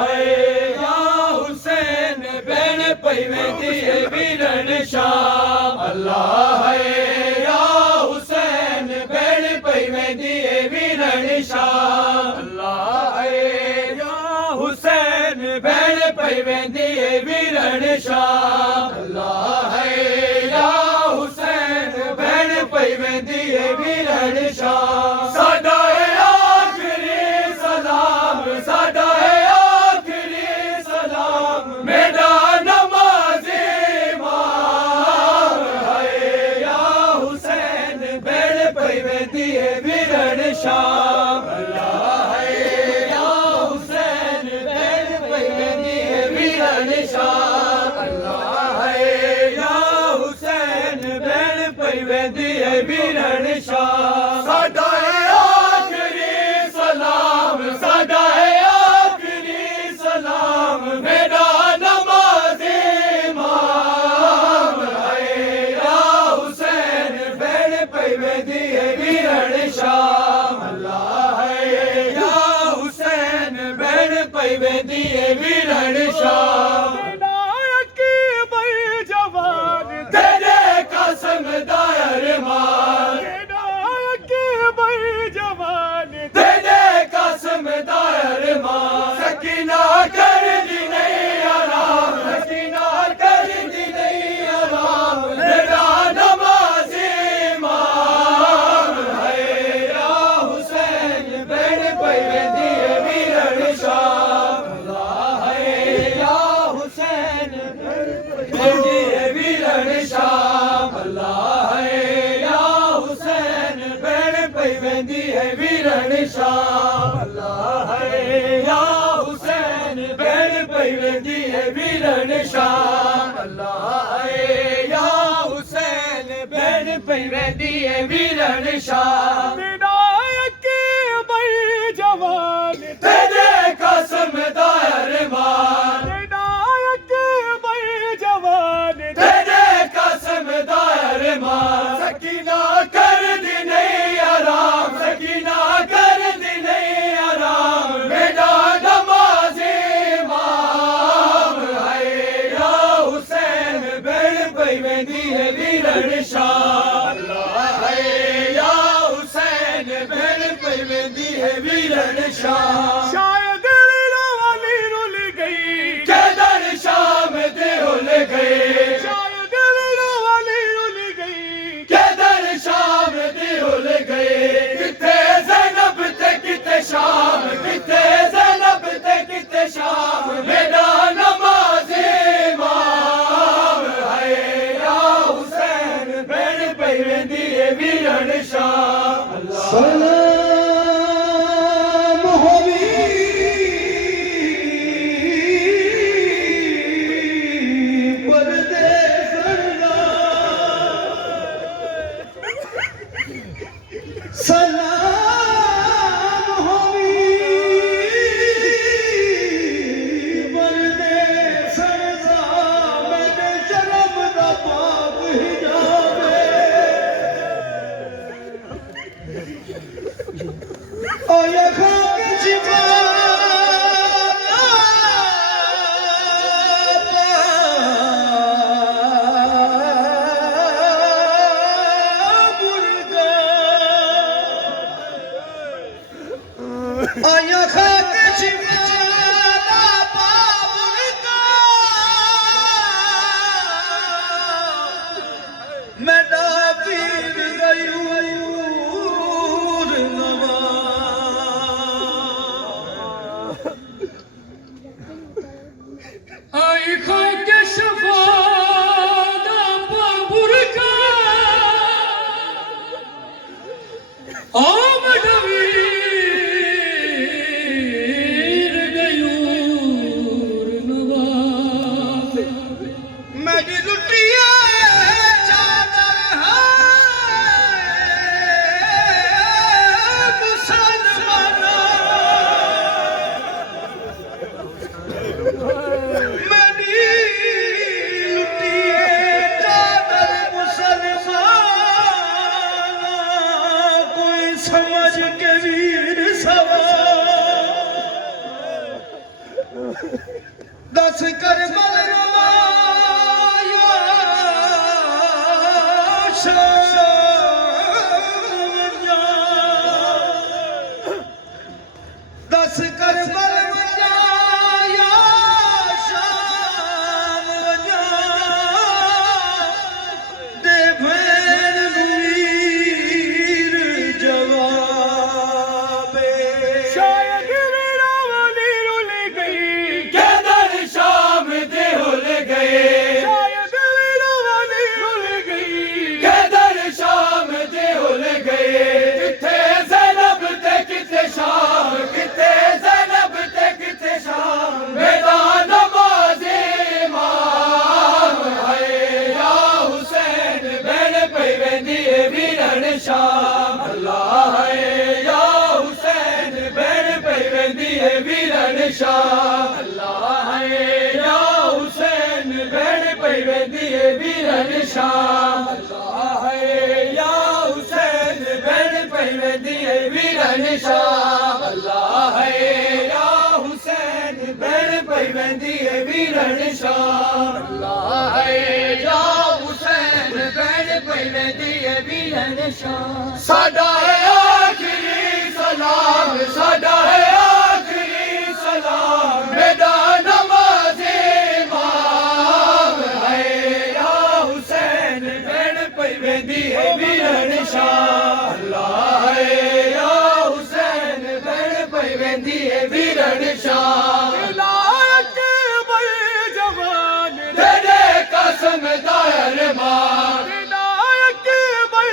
है या हुसैन भेण पई वेंदी वीरन शाम अल्लाह है या हुसैन भेण पई वेंदी वीरन शाम अल्लाह है या हुसैन भेण पई वेंदी वीरन शाम अल्लाह है या हुसैन भेण पई वेंदी वीरन शाम साडा है आखिरी सलाम साडा है आखिरी सलाम मेरा नमाज़ी इमाम है या हुसैन भेण पई वेंदी वीरन शाम अल्लाह है या हुसैन भेण पई वेंदी वीरन शाम अल्लाह है या हुसैन भेण पई वेंदी वीरन शाम साडा है आखिरी सलाम साडा है आखिरी सलाम मेरा नमाज़ी इमाम है या हुसैन भेण पई वेंदी वीरन शाम अल्लाह है या हुसैन भेण पई वेंदी वीरन शाम तेरे कसम दायर मान तेरे कसम दायर मान सकीना कर दी नहीं आराम सकीना कर दी नहीं आराम मेरा नमाज़ी इमाम है या हुसैन भेण पई वेंदी वीरन शाम अल्लाह है या हुसैन भेण पई वेंदी वीरन शाम अल्लाह है या हुसैन भेण पई वेंदी वीरन शाम अल्लाह है या हुसैन भेण पई वेंदी वीरन शाम अल्लाह है या हुसैन भेण पई वेंदी वीरन शाम तेरे कसम दायर मान तेरे कसम दायर मान सकीना कर दी नहीं आराम सकीना कर दी नहीं आराम मेरा नमाज़ी इमाम है या हुसैन भेण पई वेंदी वीरन शाम अल्लाह है या हुसैन भेण पई वेंदी वीरन शाम शायद वाली रुल गई कैदर शाम दे हुल गए शायद वाली रुल गई कैदर शाम दे हुल गए किथे ज़ैनब ते किथे शाम किथे ज़ैनब ते किथे शाम मेरा नमाज़ी इमाम है या हुसैन भेण पई वेंदी वीरन शाम अल्लाह दस करबल रवाया शामया दस करबल वजाया शामया दे भैन वीर जवाबे शायद मेरा वाली रुल गई कैदर शाम दे हुल गए शायद मेरा वाली रुल गई कैदर शाम दे हुल गए किथे ज़ैनब ते किथे शाम किथे ज़ैनब ते किथे शाम मैदान नमाज़े इमाम है या हुसैन बहन पई वेंदी है वीरन शाम अल्लाह है या हुसैन बहन पई वेंदी है वीरन शाम अल्लाह है या हुसैन बहन पई वेंदी है वीरन शाम अल्लाह है या हुसैन बहन पई वेंदी है वीरन शाम अल्लाह है या हुसैन बहन पई वेंदी है वीरन शाम अल्लाह है या हुसैन बहन पई वेंदी है वीरन शाम साडा है आखिरी सलाम साडा है आखिरी सलाम मैदान नमाज़े इमाम है या हुसैन बहन पई वेंदी है वीरन शाम अल्लाह है या हुसैन बहन पई वेंदी है वीरन शाम लायक बल जवान तेरे कसम दायर मां लायक बल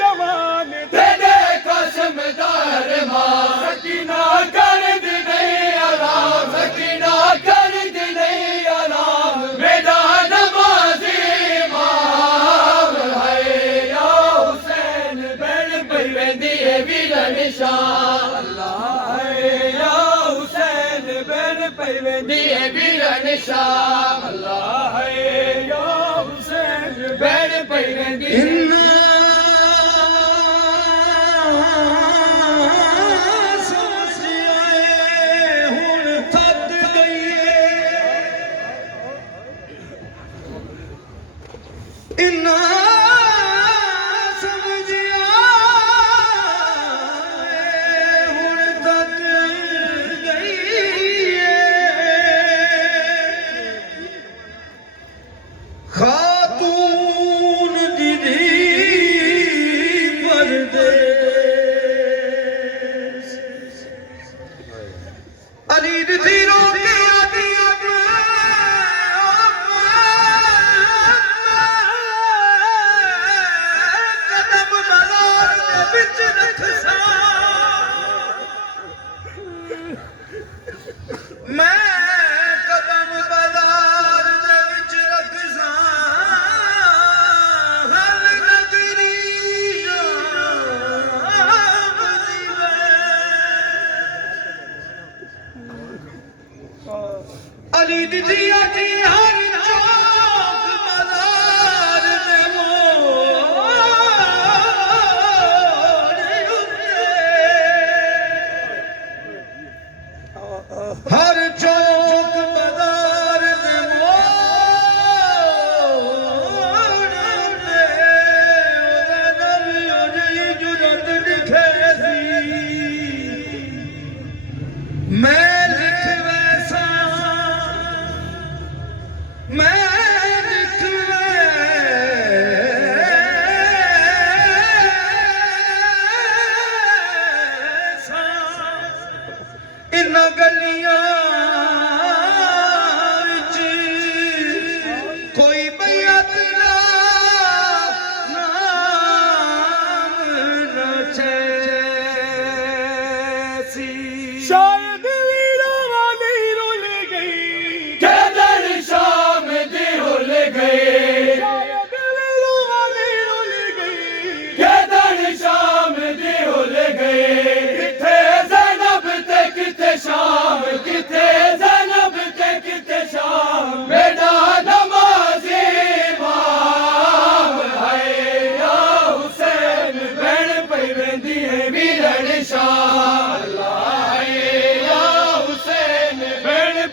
जवान तेरे कसम दायर मां सकीना कर दी नहीं आराम सकीना कर दी नहीं आराम मैदान नमाज़े इमाम है या हुसैन बहन पई वेंदी है वीरन शाम अल्लाह है या हुसैन बहन पई वेंदी है वीरन शाम अल्लाह है या हुसैन बहन पई वेंदी है इन्ना समझिया हुण तक गई खातून दीदी परदेस अली दी रोके आदि कदम बाजार दे विच रखसा मैं कदम बाजार दे विच रखसा हल नगरी अली दीदी आदि हर चौक बाजार दे हर चौक बाजार दे मोड़ दे नबी जुरत दिखे सी मैं लिख वैसा मैं लिख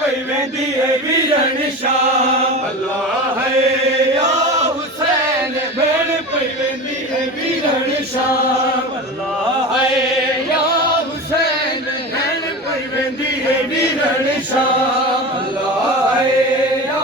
पई वेंदी है वीरन शाह अल्लाह है या हुसैन भेण पई वेंदी है वीरन शाह अल्लाह है या हुसैन भेण पई वेंदी है वीरन शाह अल्लाह है या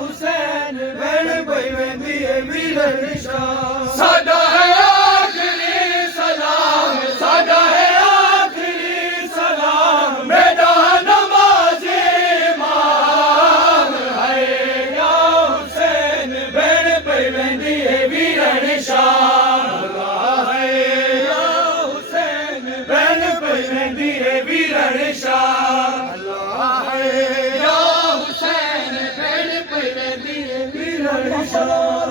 हुसैन भेण पई वेंदी है वीरन शाह साडा है आखिरी सलाम साडा है आखिरी सलाम बेटा नमाज़े इमाम है या हुसैन भेण पई वेंदी है वीरन शाह अल्लाह है या हुसैन भेण पई वेंदी है वीरन शाह अल्लाह है या हुसैन भेण पई वेंदी है वीरन शाह